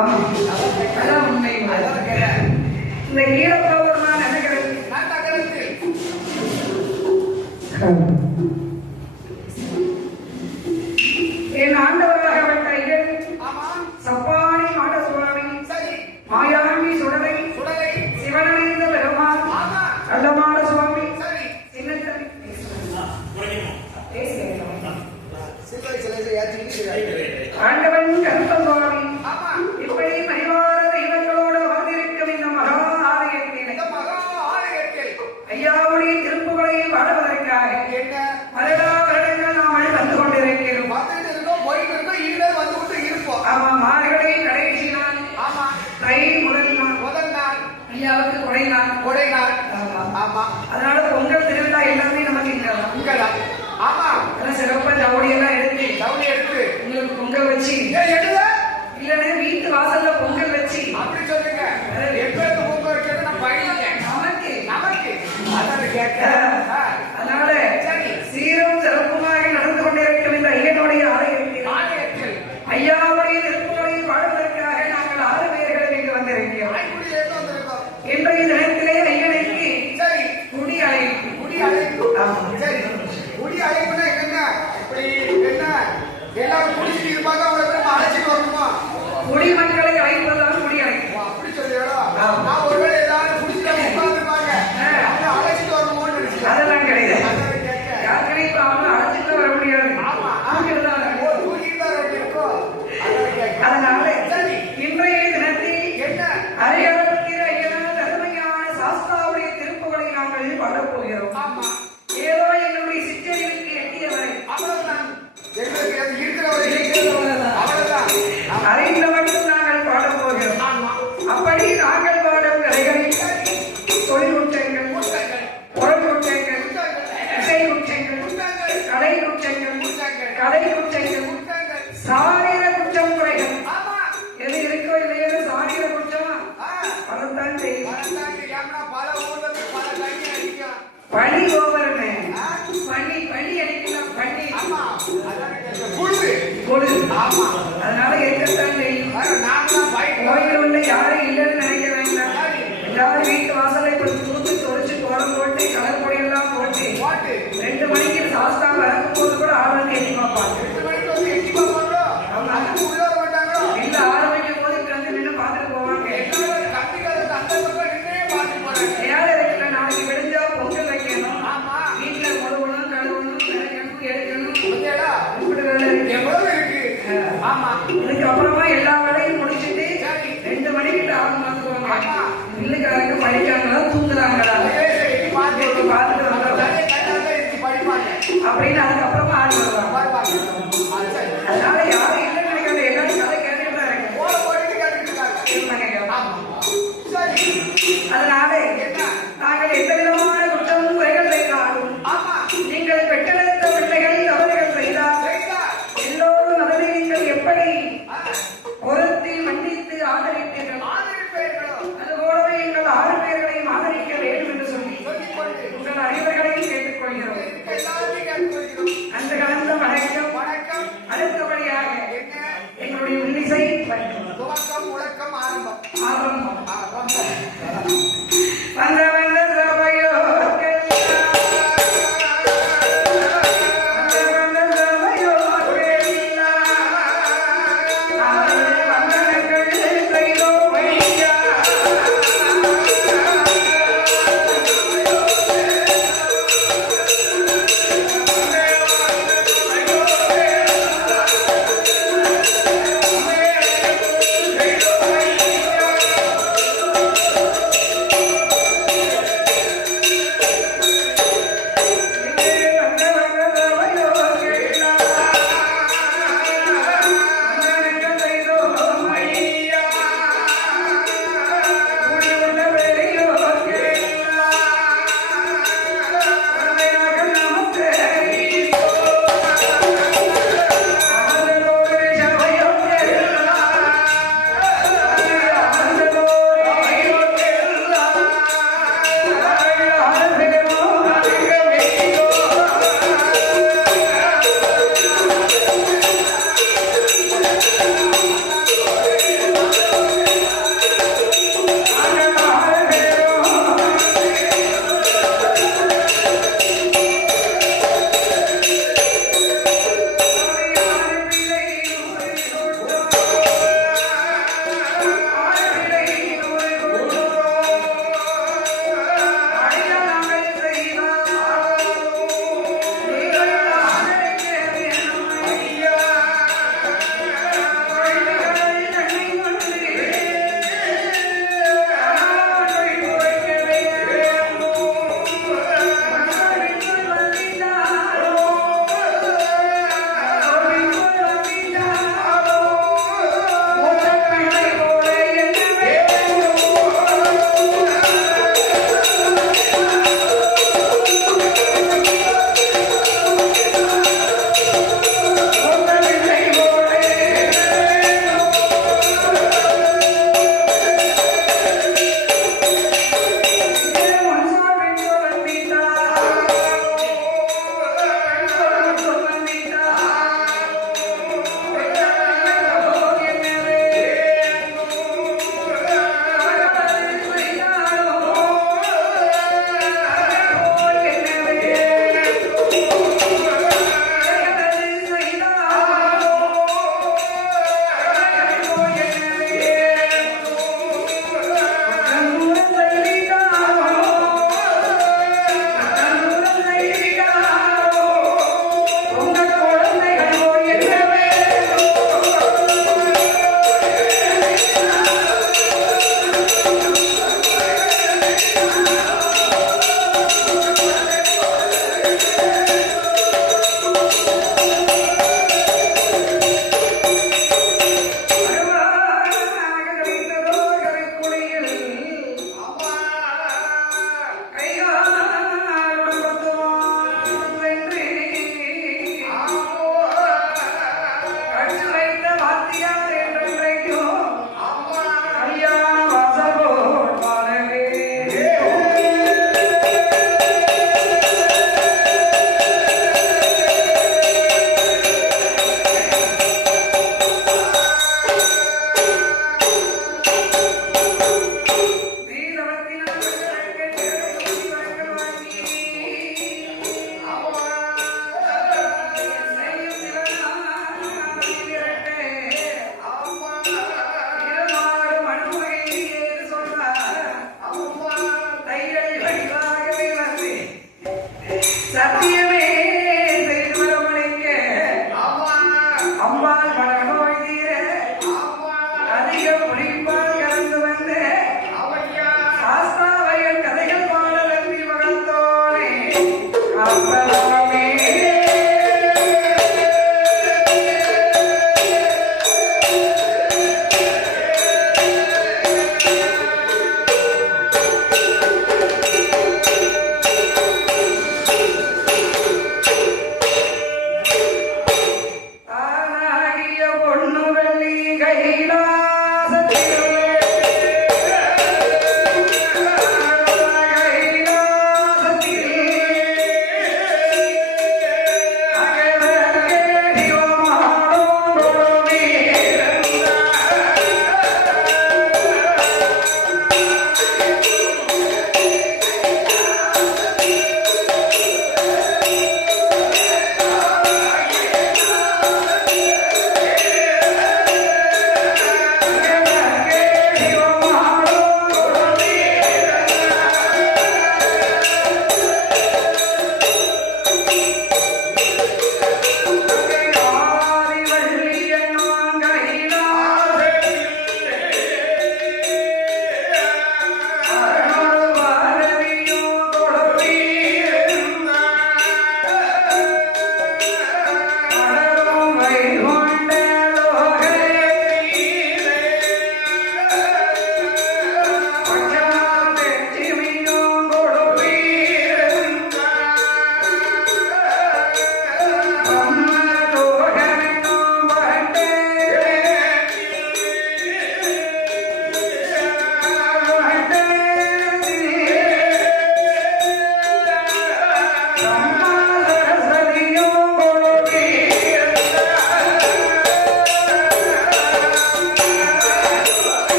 ஆமா அதான் உண்மை. இந்த ஈழப்பவர் நான் நினைக்கிறேன் என் ஆண்டவராகப்பட்ட ஐயன் சப்பானி மாடசுவாமி மாயாண்டி சுடலை சிவனடைந்த பெருமாள் கள்ளமாட சுவாமி ஆண்டவன் கருத்த சுவாமி இப்படி பரிவார தெய்வங்களோடு அமர்ந்திருக்கும் இந்த மகா ஆலயத்தில் ஐயாவுடைய திருப்புகளை பாடுவதற்காக வருடா வருடங்கள் நாமல் வந்து கொண்டிருக்கிறோம். ஆமா, மார்கழி கடைசி நாள், தை முதல் நாள் ஐயாவுக்கு கொடை நாள். அதனால பொங்கல் திருவிழா எல்லாமே நமக்கு இங்கதான். ஆமா, சிறப்பா ஜவுளியெல்லாம் எடுத்து உங்களுக்கு பொங்கல் வச்சு இல்லன்னா வீட்டு வாசல்ல பொங்கல் வச்சு அப்படி சொல்லுங்க. பொங்கல் வைக்கிறது நான் பயிரிட்டேன் நமக்கு அதனால சீரும் சிறப்புமாக நடந்து கொண்டிருக்கும் இந்த ஐயனுடைய ஆலயத்தில் ஐயாவுடைய நெருப்புகளை பாடுவதற்காக நாங்கள் 6 பேர்கள் இங்கு வந்திருக்கிறோம். இன்றைய தினத்திலே ஐயனுக்கு குடி அழைப்பு. குடி அழைப்புனா என்ன? எல்லாரும் குடிச்சிட்டு இருப்பாங்க, அவங்க அழைச்சிட்டு வரணுமா? குடிமக்களை அழைப்பதுதான் குடி அழைப்பு. அப்படி சொல்லிடலாம். நான் ஒருவேளை எல்லாரும் குடிச்சிட்டு உட்கார்ந்துருப்பாங்க, அவங்க அழைச்சிட்டு வரணுமோன்னு நினைச்சேன். அதெல்லாம் கிடையாது. யார் கிடைக்கும் அவங்க அழைச்சிட்டு வர முடியாது. அதனால இன்றைய தினத்தில் என்ன அரியலத்திர ஐயனார் தர்மையான சாஸ்தாவுடைய திருப்புகளை நாங்கள் பாடப்போகிறோம். ஏதோ எங்களுடைய சிற்றறிவுக்கு எட்டியவரை அவ்வளவுதான், அறிந்த மட்டும் நாங்கள் பாடப் போகிறோம். அப்படி நாங்கள் பாடும் கலைகளில் தொழில் குற்றங்கள், பொருள் குற்றங்கள், இசை குற்றங்கள், கலை குற்றங்கள், சாரீர குற்றம் குறைகள் எது இருக்கோ இல்லையோ சாரீர குற்றம் பலத்தான் செய்யும். பனி ஓவருமே, பனி அடிக்கலாம், பொழுது. அதனால இருக்கத்தான் செய்யும். கோயில் உள்ள யாரும் இல்லைன்னு நினைக்க வேண்டாம். எல்லாரும் வீட்டு வாசலை தூத்து தொலைச்சு கோலம் போட்டு கலர் பொடியெல்லாம் போட்டு 2 மணிக்கு சாஸ்தா வரக்கும் போது கூட ஆளுநர் எட்டி பார்ப்பாங்க. இல்ல 6 மணிக்கு போது வந்து நின்று பார்த்துட்டு போவாங்க. ஏழை இருக்கிற நாளைக்கு விடிஞ்சா பொங்கல் வைக்கணும், வீட்டுல முழுவதும் கழுவணும், எடுக்கணும், எவ்வளவு இருக்கு. ஆமா,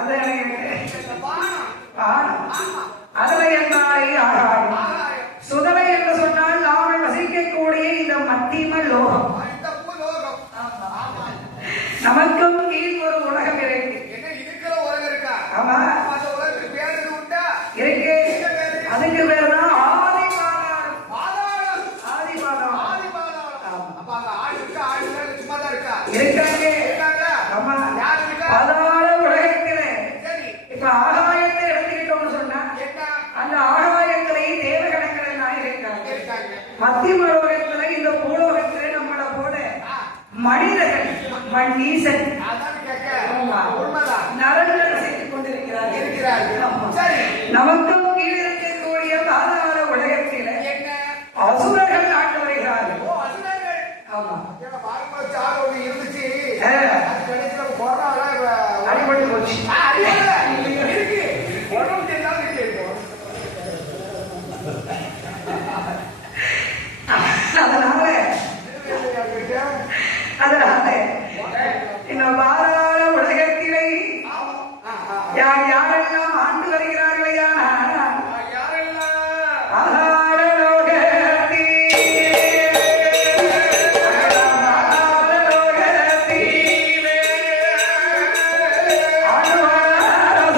அது இந்த வானம். வானம். ஆமா. அதுல என்றாலே ஆகாயம். ஆகாயம். சுதலை என்று சொன்னால் நாமல் வசிக்கக்கூடிய இந்த மத்திம லோகம். இந்த பூலோகம். ஆமா. நமக்கும் கீழ் ஒரு உலகம் இருக்கு. என்ன இருக்கிற உலகம் இருக்கா? ஆமா. அந்த உலகத்துக்கு பேர் எதுவும் உண்டா? இருக்கு. அதுக்கு பேர் தான் ஆதி பாதாளம். பாதாளம். ஆதி பாதாளம். ஆதி பாதாளம். அப்ப அங்க ஆள் இருக்கா? ஆள் இல்ல, சும்மா தான் இருக்கா? இருக்காங்க. இருக்காங்க. ஆமா. யார் இருக்கா? பாதாள உலகத்திலே சரி. இப்ப ஆகாயத்தை எடுத்துக்கிட்டோம்னு சொன்னா என்ன? அந்த ஆகாயத்திலேயே தேவகணங்கள் எல்லாம் இருக்காங்க. இருக்காங்க. மத்திய லோகத்துல இந்த பூலோகத்துல நம்மள போல மனிதர்கள் மண்ணீசன் அதான் கேட்க. உண்மைதான். நரன்கள் செய்து கொண்டிருக்கிறார்கள். இருக்கிறார்கள். சரி. நமக்கும் கீழ் இருக்கக்கூடிய பாதாள உலகத்தில என்ன? அசுரர்கள் ஆண்டு வருகிறார்கள். ஓ, அசுரர்கள். ஆமா. ஏங்க, பாருங்க, சார் ஒண்ணு இருந்துச்சு. ஆ. அது கடைசியில கொரோனால அடிபட்டு போச்சு. அறியல. இருக்கு. உடம்பு தெரியாம இருக்கு. அதனால இந்த பாதாள உலகத்திலே யார் யாரெல்லாம் ஆண்டு வருகிறார்களே பாதாள லோகத்திலே ஆண்டு வருகிறார்கள்.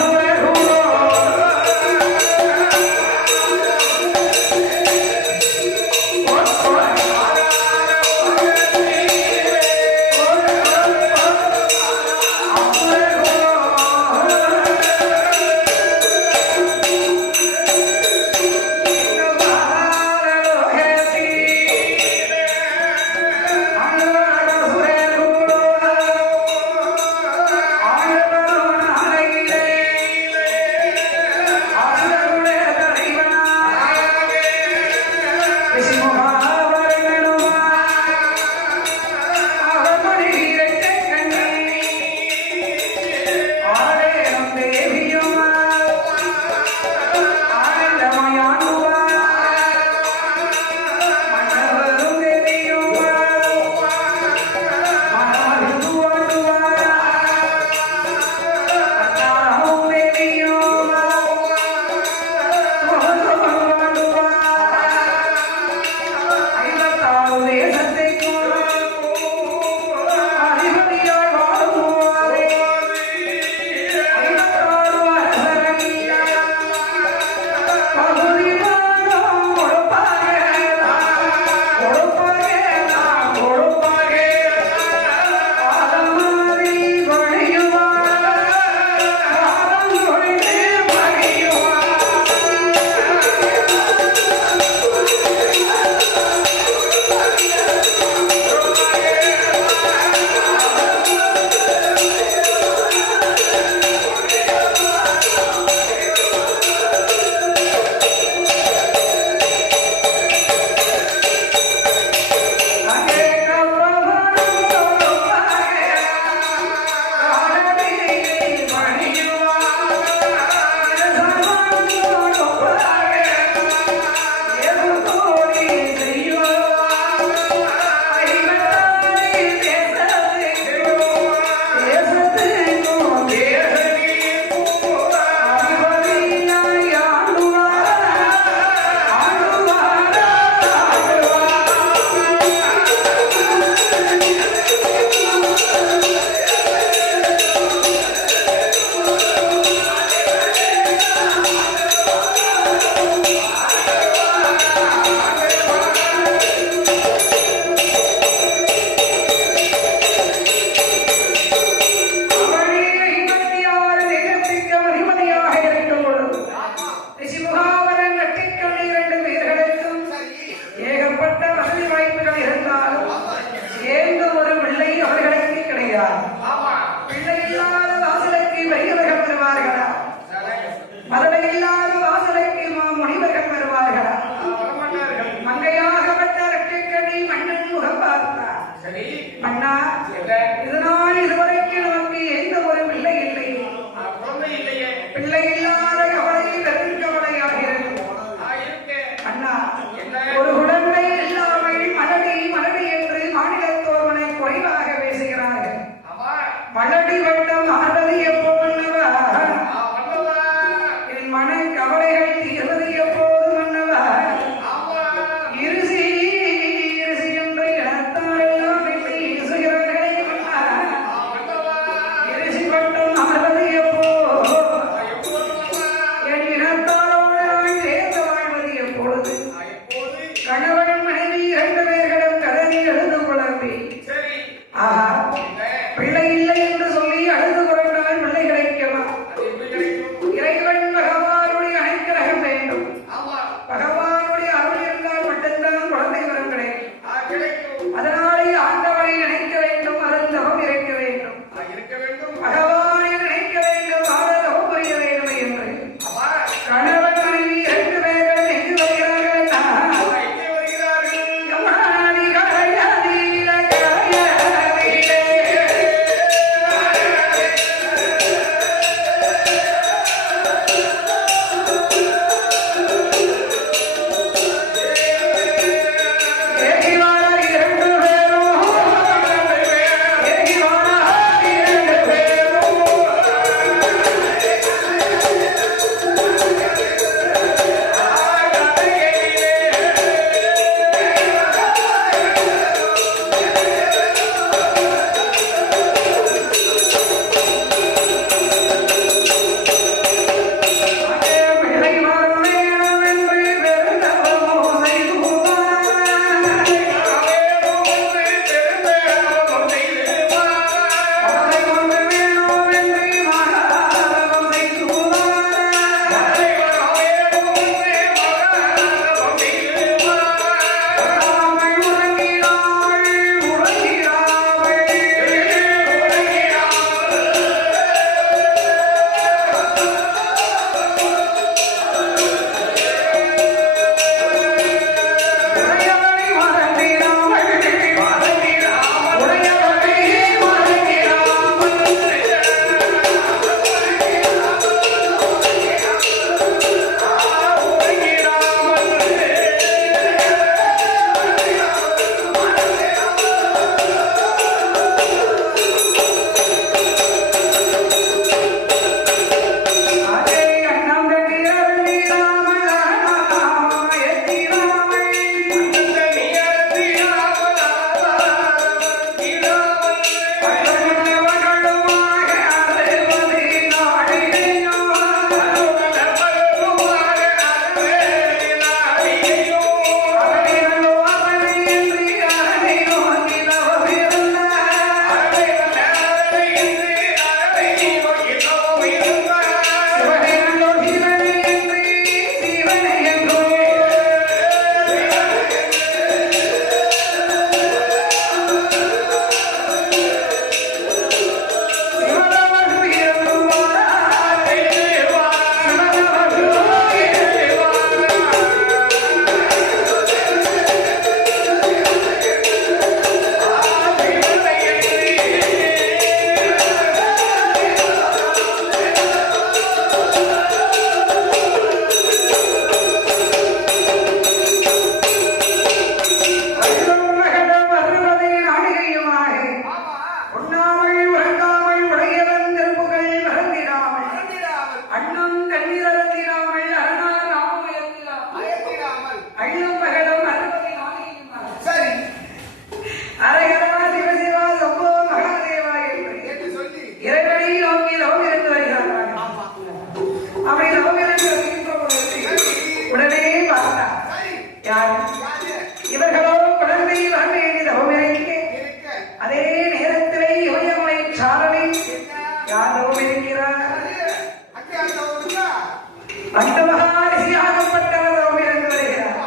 அந்த மகாரிஷியாகப்பட்டவர் இருந்து வருகிறார்.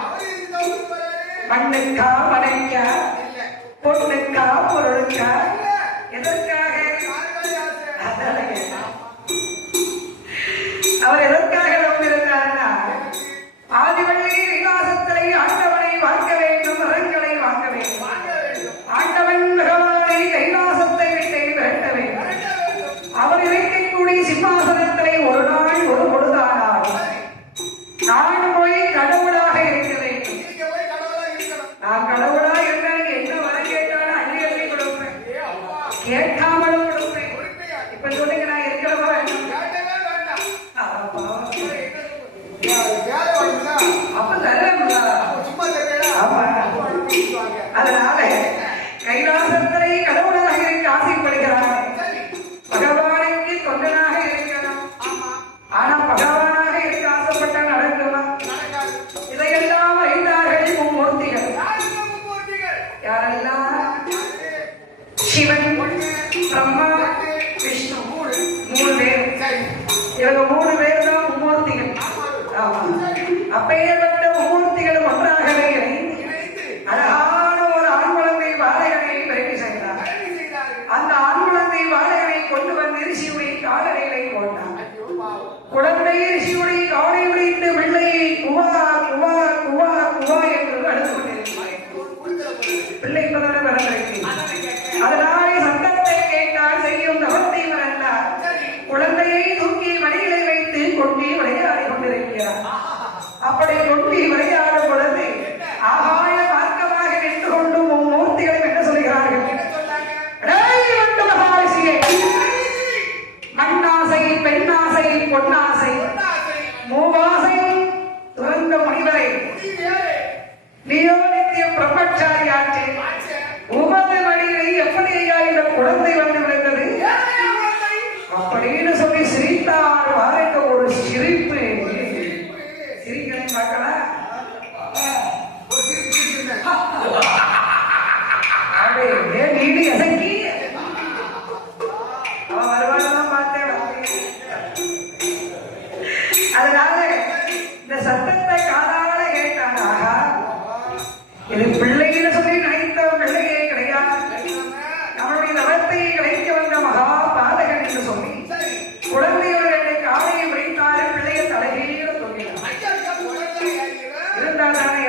மண்ணுக்கா மனைக்கா பொண்ணுக்கா பொருளுக்கா எதற்காக அவர் எதற்காக நம்பியிருந்தார்னா ஆதிவள்ளி கைலாசத்திலே ஆண்டவனை வாங்க வேண்டும், வரங்களை வாங்க வேண்டும். ஆண்டவன் பகவானை கைலாசத்தை விட்டு விரட்ட வேண்டும். அவர் இருக்கக்கூடிய சிம்மாசனத்திலே ஒரு நாள் ஒரு பொழுதானார் நான் போய் கடவுளாக இருக்க வேண்டும். நான் கடவுளா இருந்தால் என்ன வர கேட்டாலும் அள்ளி அள்ளி கொடுப்பேன், கேட்காமலும் கொடுப்பேன். இப்ப சொல்லுங்க நான் இருக்கிறவா வேண்டும். அப்ப தரல. அதனால கைலாசத்திலே கடவுளாக இருக்க ஆசைப்படுகிறார். பகவானுக்கு தொண்டனாக இருக்கணும். ஆனா பகவானாக இருக்க ஆசைப்பட்ட நடக்குமா? இதையெல்லாம் அறிந்தார்கள் மும்மூர்த்திகள். யாரெல்லாம்? சிவன், பிரம்மா, விஷ்ணு. 3 பேர். இவங்க 3 பேர் தான் மும்மூர்த்திகள். அப்பேற்பட்ட மும்மூர்த்திகள் ஒன்றாகவே இணைந்து அழகான ஒரு ஆண் குழந்தை பாலகனை பிறவி செய்தார். அந்த ஆண் குழந்தை பாலகனை கொண்டு வந்து ரிஷியுடைய காலடியிலே போட்டார். குழந்தை ரிஷியுடைய காலை உடைத்து பிள்ளையை குவா குவா குவா குவா என்று அழுது கொண்டிருக்கிறார். பிள்ளை இப்பதான பிறந்திருக்கு. அதனாலே சத்தத்தை கேட்டால் செய்யும் தவத்தை மறந்தார். குழந்தையை தூக்கி மடியிலே வைத்து கொண்டு விளையாடி கொண்டிருக்கிறார். அப்படி கொண்டு விளையாடும் பொழுது ஆகாய மார்க்கமாக நின்று கொண்டு மூர்த்திகளும் என்ன சொல்கிறார்கள்? மண்ணாசை, பெண்ணாசை, பொன்னாசை, மூவாசை துறந்த முனிவரை நியோனித்திய பிரம்மச்சாரியாற்றே உமது வழியை எப்படியா இந்த குழந்தை வந்து விழுந்தது அப்படின்னு சொல்லி சிரித்தார். வாருங்க ஒரு சிரிப்பு. சிரிக்கணும் பார்க்கலாம். நீடு எசக்கி அவன் வருவானதான் பார்த்தேன். அதனால இந்த சத்தத்தை காதால கேட்டான். ஆகா, இது பிள்ளைன்னு சொல்லி நினைத்த பிள்ளையே கிடையாது, நம்மளுடைய நவத்தை கிடைக்க வந்த மகா பாதகன் என்று சொல்லி குழந்தையோட 2 காலையை பிடித்தாரு. பிள்ளைய தலைகீழ சொல்லினார். இருந்தால் தானே